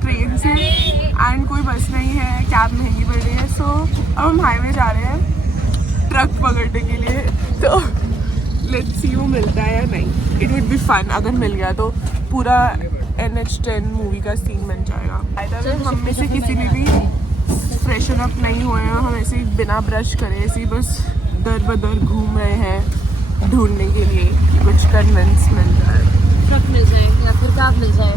Train से and कोई बस नहीं है, कैब महंगी पड़ रही है। सो अब हम हाईवे जा रहे हैं ट्रक पकड़ने के लिए। तो लेट्स सी वो मिलता है या नहीं। इट वुड बी फन अगर मिल गया तो पूरा NH10 मूवी का सीन बन जाएगा। हम में से किसी ने भी फ्रेशन अप नहीं हुए हैं, हम ऐसे ही बिना ब्रश करे ऐसे ही बस दर बदर घूम रहे हैं ढूंढने के लिए कि कुछ कन्विंस मिल जाए, ट्रक मिल जाए या फिर कैब मिल जाए।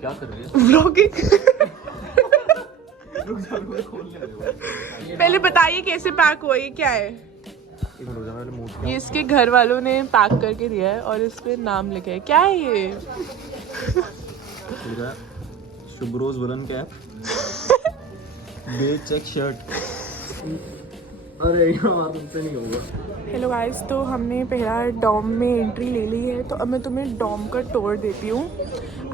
क्या कर रही है? व्लॉगिंग। पहले बताइए कैसे पैक हुआ, ये क्या है? ये इसके घर वालों ने पैक करके दिया है और इस पे नाम लिखा है। क्या है ये? शुभ्रोज woollen cap, beige check shirt. अरे यार तुमसे नहीं होगा। हेलो गाइस, तो हमने पहला डॉम में एंट्री ले ली है, तो अब मैं तुम्हें डॉम का टूर देती हूँ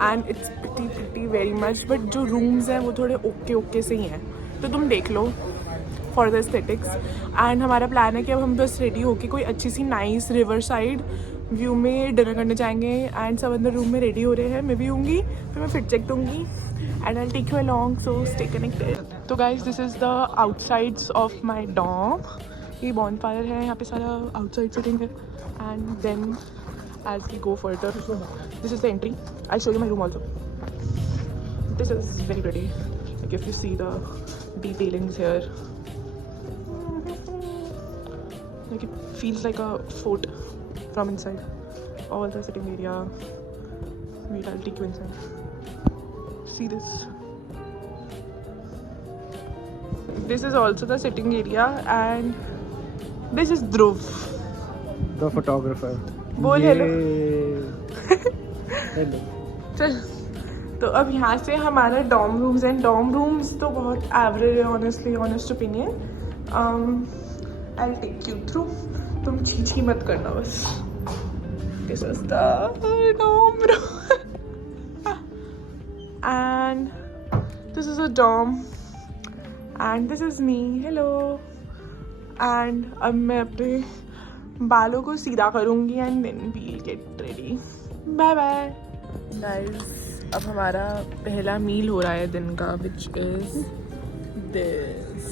and it's pretty very much. But जो रूम्स हैं वो थोड़े ओके से ही हैं, तो तुम देख लो फॉर द एस्थेटिक्स। एंड हमारा प्लान है कि अब हम बस रेडी होके कोई अच्छी सी नाइस रिवर साइड व्यू में डिनर करने जाएंगे एंड सब अंदर रूम में रेडी हो रहे हैं। मैं भी होंगी, फिर मैं फिट चेक दूँगी and I take you along, so stay connected. तो guys this is the outsides of my dome. ये बॉनफायर है, यहाँ पे सारा आउटसाइड सिटिंग है and then as we go further this is the entry. I show you my room also. This is very pretty, like if you see the detailings here, like it feels like a fort from inside. All the sitting area. Wait, I'll take you inside. See this. This is also the sitting area and this is Dhruv, The photographer. बोल hello. Hello. चल, तो अब यहाँ से हमारा Dom rooms हैं। Dom rooms तो बहुत एवरेज है honestly, honest opinion. I'll take you through. तुम छी मत करना बस। This is the dorm room. And this is a dorm. And this is me. Hello. And अब मैं अपने बालों को सीधा करूँगी and then we'll get ready. Bye bye. Guys, अब हमारा पहला मील हो रहा है दिन का, which is this.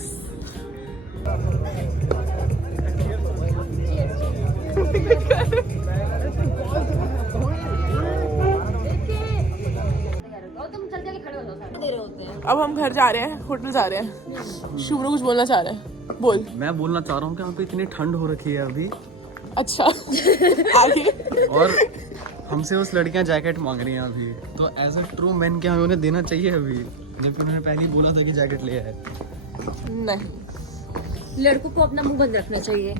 अब हम घर जा रहे हैं, होटल जा रहे हैं। शुभ्रू कुछ बोलना चाह रहे हैं, बोल। मैं बोलना चाह रहा हूँ कि यहाँ पे इतनी ठंड हो रखी है अभी। अच्छा। आगे। और हमसे उस लड़कियाँ जैकेट मांग रही हैं अभी, तो एज अ ट्रू मैन क्या हमें उन्हें देना चाहिए अभी, जबकि उन्होंने पहले ही बोला था कि जैकेट ले आए। नहीं, लड़कों को अपना मुंह बंद रखना चाहिए।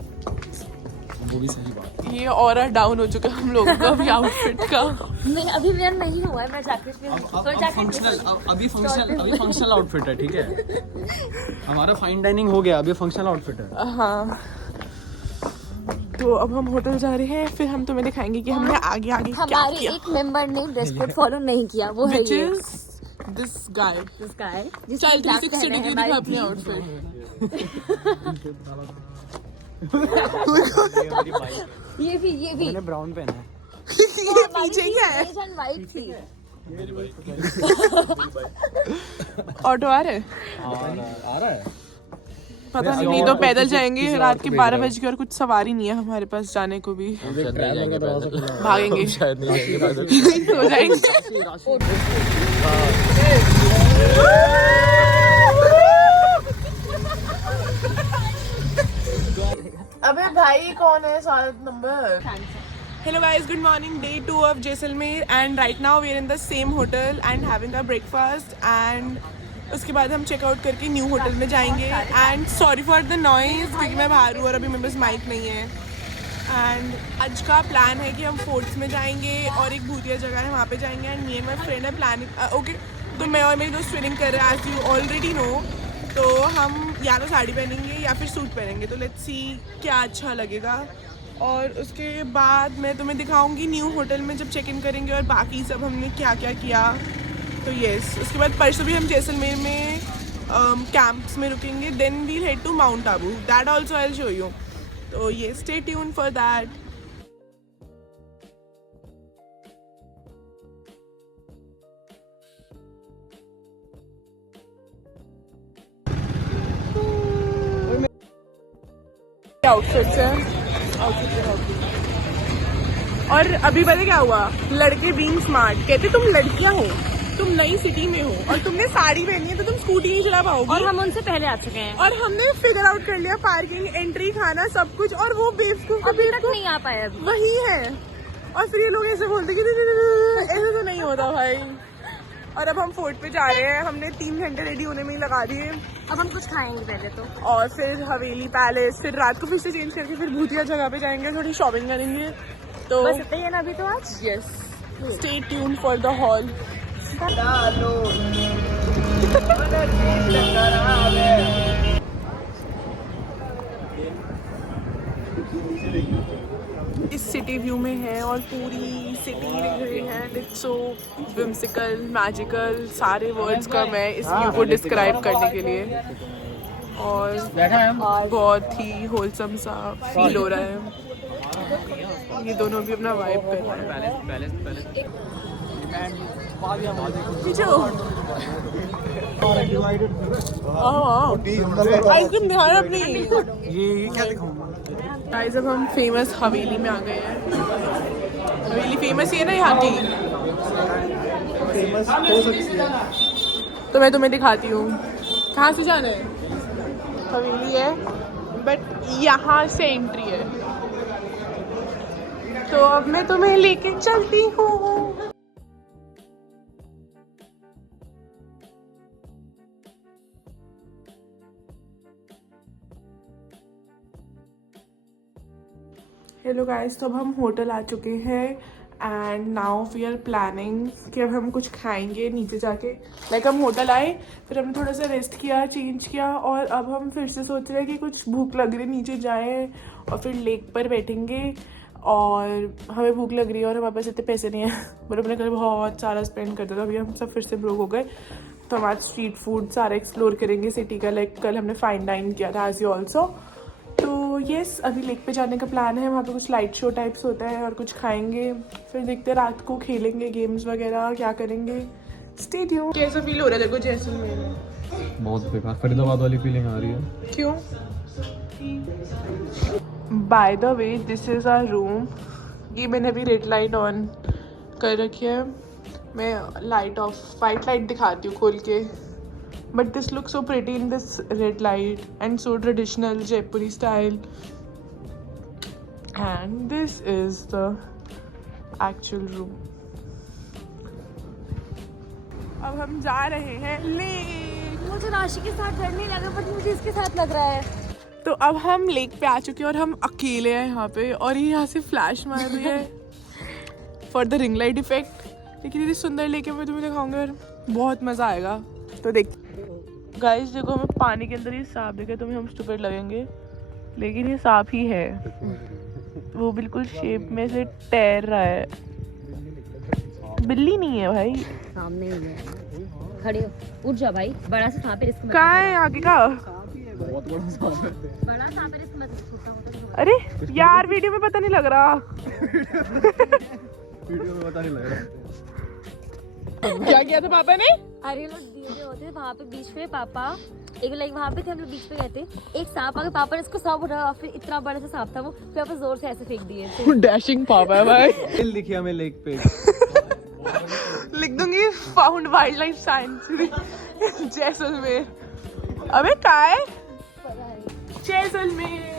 वो भी सही बात। ये ऑरा डाउन हो चुका है हम लोगों का अभी आउटफिट का। नहीं, अभी वेयर नहीं हुआ है, मैं जैकेट में अभी फंक्शनल आउटफिट है, ठीक है। हमारा फाइन डाइनिंग हो गया, अभी फंक्शनल आउटफिट है। हाँ, तो अब हम होटल जा रहे हैं, फिर हम तुम्हें दिखाएंगे कि हमने आगे क्या हमारे किया। एक मेंबर ने ड्रेस कोड फॉलो नहीं किया, वो है ये दिस गाय। चल 360 डिग्री दिखा अपने आउटफिट। ये भी मैंने ब्राउन पहना है। ये पीछे क्या है? वाइट थी। ऑटो आ रहा है? आ रहा है। पता नहीं तो पैदल जाएंगे। रात के 12 बज गए और कुछ सवारी नहीं है हमारे पास जाने को भी। भागेंगे शायद नहीं हो जाएंगे। अबे भाई कौन है सात number? Hello guys, good morning. Day 2 of Jaisalmer and right now we are in the same hotel and having our breakfast and उसके बाद हम चेकआउट करके न्यू होटल में जाएंगे। And sorry for the noise क्योंकि मैं बाहर हूँ और अभी मेरे पास माइक नहीं है। एंड आज का प्लान है कि हम फोर्ट्स में जाएंगे और एक भूतिया जगह है वहाँ पे जाएंगे। And me and my friend है प्लानिंग ओके। तो मैं और मेरी दोस्त ट्विनिंग कर रहे हैं एज यू ऑलरेडी नो। तो हम या तो साड़ी पहनेंगे या फिर सूट पहनेंगे, तो लेट्स सी क्या अच्छा लगेगा। और उसके बाद मैं तुम्हें दिखाऊंगी न्यू होटल में जब चेक इन करेंगे और बाकी सब हमने क्या क्या किया। तो येस, उसके बाद परसों भी हम जैसलमेर में कैंप्स में रुकेंगे। Then we'll head to mount Abu, that also I will show you. तो ये stay tune for that. Outfits है और अभी पता क्या हुआ, लड़के बीइंग स्मार्ट कहते तुम लड़कियां हो, तुम नई सिटी में हो और तुमने साड़ी पहनी है तो तुम स्कूटी नहीं चला पाओगी। और हम उनसे पहले आ चुके हैं और हमने फिगर आउट कर लिया पार्किंग, एंट्री, खाना सब कुछ, और वो बेवकूफ अभी तक नहीं आ पाए अभी। वही है। और फिर ये लोग ऐसे बोलते कि ऐसे तो नहीं होता भाई। और अब हम फोर्ट पे जा रहे हैं, हमने 3 घंटे रेडी होने में ही लगा दिए। अब हम कुछ खाएंगे पहले तो, और फिर हवेली पैलेस, फिर रात को फिर से चेंज करके फिर भूतिया जगह पे जाएंगे, थोड़ी शॉपिंग करेंगे। तो बस इतना ही है ना अभी तो आज। Yes, stay tune for the hall. इस सिटी व्यू में है और पूरी सिटी दिख रही है। इट्स सो whimsical, मैजिकल, सारे वर्ड्स कम है इस व्यू को डिस्क्राइब करने के लिए। और बहुत ही होलसम सा फील हो रहा है। ये दोनों भी अपना वाइब कर रहे हैं। आइसक्रीम दिखा रहे अपनी। ये क्या दिखाऊंगा? गाइस अब हम फेमस हवेली में आ गए हैं। हवेली फेमस ही है ना यहाँ की, फेमस हो सकती है। तो मैं तुम्हें दिखाती हूँ कहाँ से जाना है। हवेली है बट यहाँ से एंट्री है, तो अब मैं तुम्हें लेके चलती हूँ। हेलो गाइस, तो अब हम होटल आ चुके हैं and now we are planning कि अब हम कुछ खाएंगे नीचे जाके। लाइक हम होटल आए, फिर हमने थोड़ा सा रेस्ट किया, चेंज किया, और अब हम फिर से सोच रहे हैं कि कुछ भूख लग रही है, नीचे जाएं और फिर लेक पर बैठेंगे। और हमें भूख लग रही है और हमारे पास इतने पैसे नहीं है, बट अपने घर बहुत सारा स्पेंड करते थे। अभी हम सब फिर से ब्रोक हो गए, तो हम आज स्ट्रीट फूड सारा एक्सप्लोर करेंगे सिटी का। लाइक कल हमने फाइन डाइन किया था एज यू ऑल्सो। तो यस, अभी लेक पे जाने का प्लान है। वहाँ पे कुछ लाइट शो टाइप्स होता है और कुछ खाएंगे, फिर देखते हैं रात को खेलेंगे गेम्स वगैरह, क्या करेंगे। Stay tune. कैसा फील हो रहा है देखो जैसलमेर में? बहुत बेकार, फरीदाबाद वाली फीलिंग आ रही है। क्यों? By the way this is our room. ये मैंने अभी रेड लाइट ऑन कर रखी है। मैं लाइट ऑफ वाइट लाइट दिखाती हूँ खोल के। But this looks so pretty in this red light and so traditional Jaipuri style. And this is the actual room. अब हम जा रहे हैं लेक। मुझे राशि के साथ डर नहीं लगा, बट मुझे इसके साथ लग रहा है। तो अब हम लेक पे आ चुके हैं और हम अकेले हैं यहाँ पे, और ये यहाँ से फ्लैश मार रही है for the ring light effect. लेकिन इतनी सुंदर लेक है, मैं तुम्हें दिखाऊंगी और बहुत मज़ा आएगा। तो देख गाइस, देखो हमें पानी के अंदर ही सांप दिखे, तुम्हें हम स्टूपिड लगेंगे, लेकिन ये सांप ही है। वो बिल्कुल शेप में से तैर रहा है। बिल्ली नहीं है भाई, सामने ही है। खड़े हो, उठ जा भाई। बड़ा सा सांप है, रिस्क मत। कहाँ है आगे का? बहुत बड़ा सांप है। बड़ा सांप है, रिस्क मत। छोटा होता है। अरे यार, वीडियो में पता नहीं लग रहा। वीडियो में पता नहीं लग रहा। क्या किया था पापा ने? अरे लोग दिए होते वहाँ पे बीच पे, पापा एक लाइक वहाँ पे थे, हम लोग बीच पे गए थे। एक सांप आके पापा ने इसको सांप उठाया, फिर इतना बड़ा सा सांप था वो, फिर पापा जोर से ऐसे फेंक दिए। डैशिंग पापा है भाई। हिल दिखी हमें लेक पे। लिख दूंगी found wild life sanctuary Jaisalmer. अबे कहाँ है? Jaisalmer.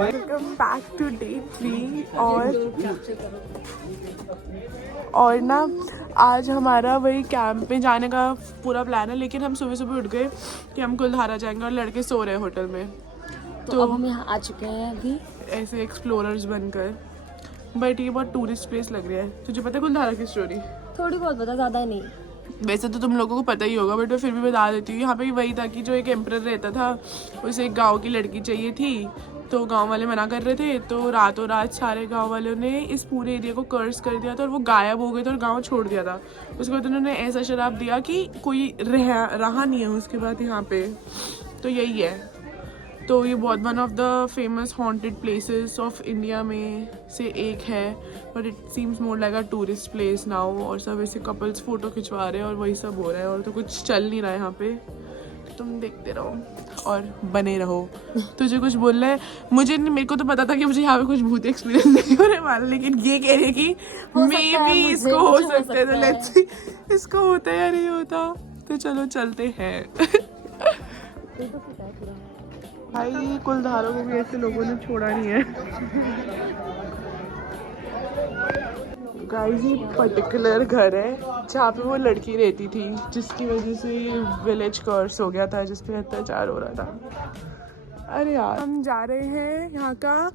Welcome back to day 3। और ना आज हमारा वही कैंप में जाने का पूरा प्लान है, लेकिन हम सुबह सुबह उठ गए कि हम कुलधारा जाएंगे और लड़के सो रहे हैं होटल में। तो अब हम यहाँ आ चुके हैं अभी ऐसे एक्सप्लोरर्स बनकर। बट ये बहुत टूरिस्ट प्लेस लग रहा है। तुझे पता है कुलधारा की स्टोरी? थोड़ी बहुत बता, ज़्यादा नहीं। वैसे तो तुम लोगों को पता ही होगा, बट मैं फिर भी बता देती हूँ। यहाँ पे वही था कि जो एक एम्परर रहता था, उसे एक गांव की लड़की चाहिए थी, तो गांव वाले मना कर रहे थे, तो रातों रात सारे गांव वालों ने इस पूरे एरिया को कर्स कर दिया था और वो गायब हो गए थे और गांव छोड़ दिया था। उसके बाद उन्होंने ऐसा शराब दिया कि कोई रहा नहीं है उसके बाद यहाँ पे। तो यही है। तो ये बहुत one of the famous haunted places of India में से एक है, but it seems more like a tourist place now. और सब ऐसे कपल्स फोटो खिंचवा रहे हैं और वही सब हो रहा है और तो कुछ चल नहीं रहा है यहाँ पे। तुम देखते रहो और बने रहो। तुझे कुछ बोलना है? मुझे नहीं, मेरे को तो पता था कि मुझे यहाँ पे कुछ भूत एक्सपीरियंस नहीं होने वाला, लेकिन ये कह रही है कि मे बी इसको हो सकता है। तो लेट्स सी इसको होता है या नहीं होता। तो चलो चलते हैं। भाई कुलधारों को भी ऐसे लोगों ने छोड़ा नहीं है। गाइस ये पर्टिकुलर घर है जहाँ पे वो लड़की रहती थी, जिसकी वजह से ये विलेज कर्स हो गया था, जिसपे अत्याचार हो रहा था। अरे यार हम जा रहे हैं यहाँ का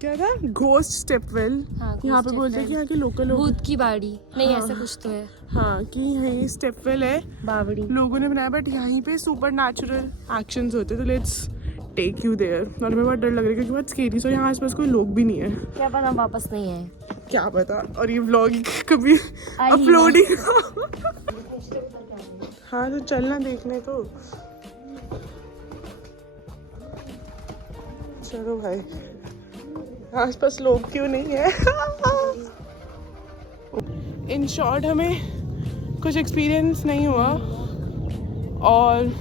क्या था, घोस्ट स्टेपवेल। यहाँ पे बोलते हैं कि यहाँ के लोकल भूत की बाड़ी नहीं, ऐसा कुछ तो है। हाँ कि यही स्टेपवेल है, बावड़ी लोगों ने बनाया, बट यहीं पे सुपर नेचुरल एक्शंस होते। तो लेट्स टेक यू देयर। और हमें बहुत डर लग रहा है क्योंकि बहुत स्केरी। सो यहाँ आसपास कोई लोग भी नहीं है। क्या पता हम वापस नहीं आए, क्या पता। और ये व्लॉग कभी अपलोड ही हाँ तो चलना देखने को। चलो भाई, आसपास लोग क्यों नहीं है। इन शॉर्ट हमें कुछ एक्सपीरियंस नहीं हुआ और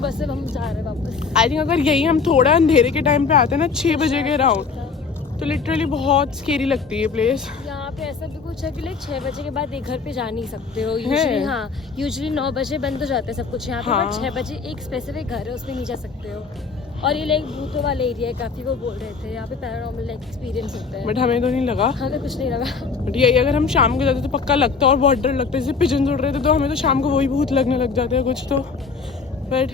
बस अब हम जा रहे हैं वापस। आई थिंक अगर यही हम थोड़ा अंधेरे के टाइम पे आते ना 6 बजे के अराउंड, तो लिटरली बहुत स्केरी लगती है प्लेस। यहाँ पे ऐसा भी कुछ है कि लाइक 6 बजे के बाद एक घर पे जा नहीं सकते हो यूजुअली। हाँ यूजुअली 9 बजे बंद हो जाता है सब कुछ यहाँ पे, बट 6 बजे एक स्पेसिफिक घर है उसमें नहीं जा सकते हो। और ये लाइक भूतों वाला एरिया है, काफी वो बोल रहे थे यहाँ पे पैरानॉर्मल लाइक एक्सपीरियंस होता है, बट हमें तो नहीं लगा। हमें कुछ नहीं लगा। बट यही अगर हम शाम को जाते तो पक्का लगता और बहुत डर लगता है। जैसे पिजन उड़ रहे थे तो हमें तो शाम को वही भूत लगने लग जाते हैं कुछ तो। बट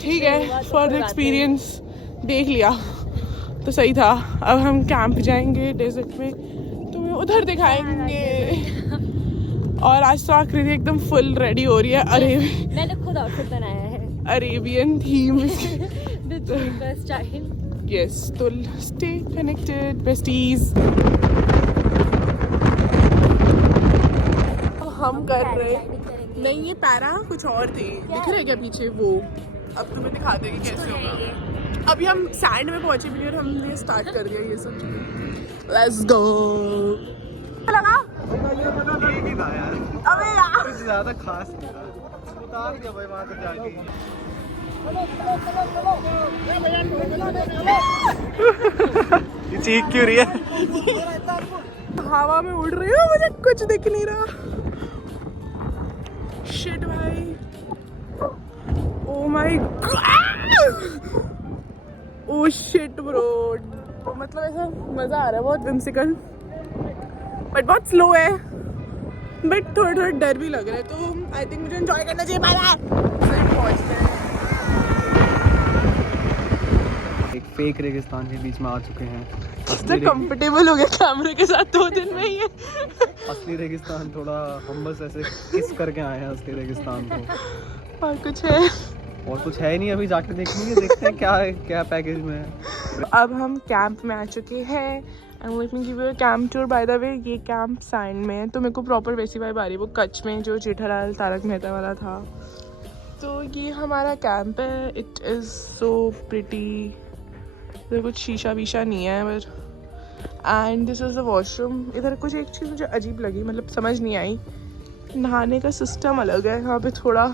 ठीक है, फॉर द एक्सपीरियंस देख लिया तो सही था। अब हम कैंप जाएंगे डेजर्ट में, तुम्हें उधर दिखाएंगे। और आज तो आकृति एकदम फुल रेडी हो रही है। अरे मैंने खुद आउटफिट बनाया है अरेबियन थीम। स्टाइल। यस, तो स्टे कनेक्टेड बेस्टीज। हम कर रहे नहीं, ये पैरा कुछ और थे, दिख रहे क्या पीछे वो। अब तुम्हें दिखाते हैं कि कैसे होगा। अभी हम सैंड में पहुंचे भी नहीं और हमने स्टार्ट कर दिया ये सब। Let's go. लगा अबे यार कुछ ज्यादा खास नहीं था, उतार दिया भाई वहां तक जाके। ये चीख क्यों रही है? हवा में उड़ रही हूँ, मुझे कुछ दिख नहीं रहा। शिट भाई, oh my God, oh shit bro. मतलब ऐसा मजा आ रहा है, बहुत विम्सिकल, बट बहुत स्लो है, बट थोड़ा थोड़ा डर भी लग रहा है। तो आई थिंक मुझे एंजॉय करना चाहिए। पहुंचते हैं। एक फेक रेगिस्तान के बीच में आ चुके हैं। इतना कंफर्टेबल हो गया कैमरे के साथ 2 दिन में ही है। असली रेगिस्तान थोड़ा, हम बस ऐसे किस करके आए हैं असली रेगिस्तान को। और कुछ है? और कुछ है नहीं, अभी जाके देखेंगे, देखते हैं क्या है, क्या पैकेज में है। अब हम कैंप में आ चुके हैं and let me give you a camp tour. Bye the वे ये कैंप सैंड में है, तो मेरे को प्रॉपर वैसी वाइब आ रही है वो कच्छ में जो जेठालाल तारक मेहता वाला था। तो ये हमारा कैंप है। It is so pretty. इधर कुछ शीशा वीशा नहीं है but, and this is the washroom. इधर कुछ एक चीज़ मुझे अजीब लगी, मतलब समझ नहीं आई, नहाने का सिस्टम अलग है यहाँ पे थोड़ा,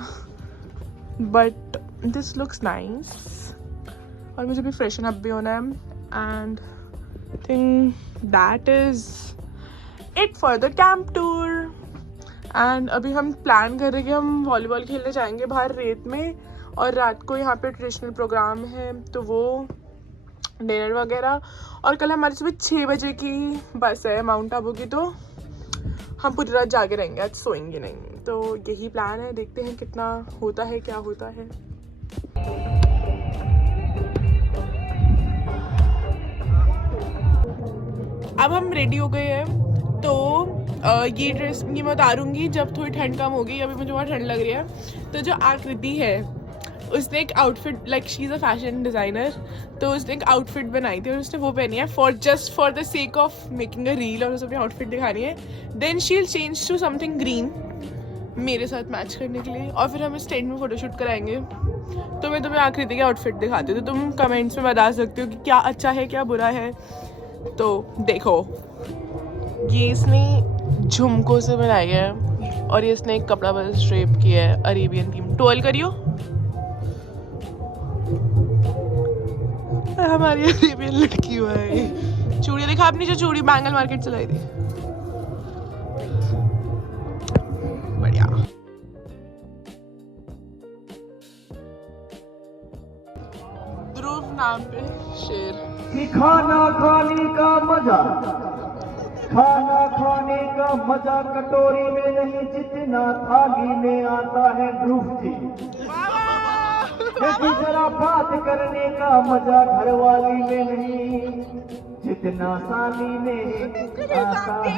बट दिस लुक्स नाइस। और मुझे भी फ्रेशन अप भी होना है and I think that is it for the camp tour. And अभी हम प्लान कर रहे हैं कि हम वॉलीबॉल खेलने जाएंगे बाहर रेत में, और रात को यहाँ पे ट्रेडिशनल प्रोग्राम है तो वो डिनर वगैरह। और कल हमारी सुबह 6 बजे की बस है माउंट आबू की, तो हम पूरी रात जागे रहेंगे, आज सोएंगे नहीं। तो यही प्लान है, देखते हैं कितना होता है, क्या होता है। अब हम रेडी हो गए हैं, तो ये ड्रेस ये मैं उतारूंगी जब थोड़ी ठंड कम होगी। अभी मुझे बहुत ठंड लग रही है। तो जो आकृति है उसने एक outfit like she is a fashion designer, तो उसने एक आउटफिट बनाई थी और उसने वो पहनी है for the sake of making a reel और उसे अपनी आउटफिट दिखानी है. Then she will change to something green मेरे साथ मैच करने के लिए और फिर हम इस टेंट में फोटोशूट कराएंगे. तो मैं तुम्हें आकृति की आउटफिट दिखाती हूँ, तो तुम कमेंट्स में बता सकते हो कि क्या अच्छा है क्या बुरा है. तो देखो, ये इसने झुमकों से बनाई है और ये इसने एक कपड़ा बस ड्रेप किया है अरेबियन थीम. टोल करियो, हमारी अरेबियन लड़की हुआ है. चूड़ी दिखा अपनी, जो चूड़ी बैंगल मार्केट से लाई थी. बढ़िया. ध्रुव नाम पे शेर. खाना खाने का मजा, खाना खाने का मजा कटोरी में नहीं जितना थाली में आता है. ध्रुव जी देखिए जरा बात करने का मजा घरवाली में नहीं जितना साली में आता है.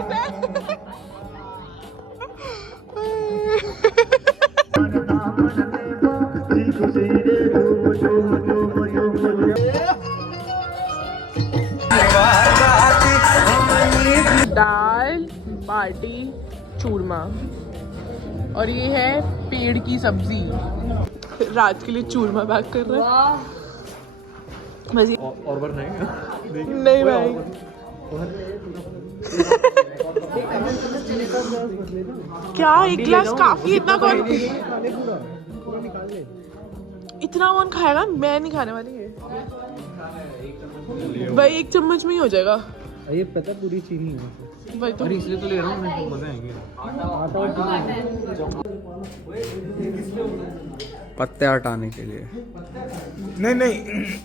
दाल बाटी चूरमा और ये है पेड़ की सब्जी. रात के लिए चूरमा पैक कर रहे हैं. बस और बार नहीं नहीं भाई. क्या एक गिलास काफी? इतना कौन खाएगा? मैं नहीं खाने वाली है भाई. एक चम्मच में ही हो जाएगा. ये पता पूरी चीनी है भाई तो इसलिए तो ले रहा हूँ मैं. मजे आएंगे. पत्ते हटाने के लिए. नहीं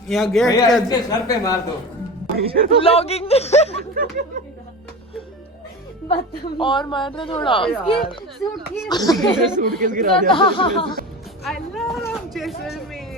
यहाँ गेट के सर पे मार दो. व्लॉगिंग और मारना थोड़ा. सूटकेस गिरा दिया. I love Jaisalmer.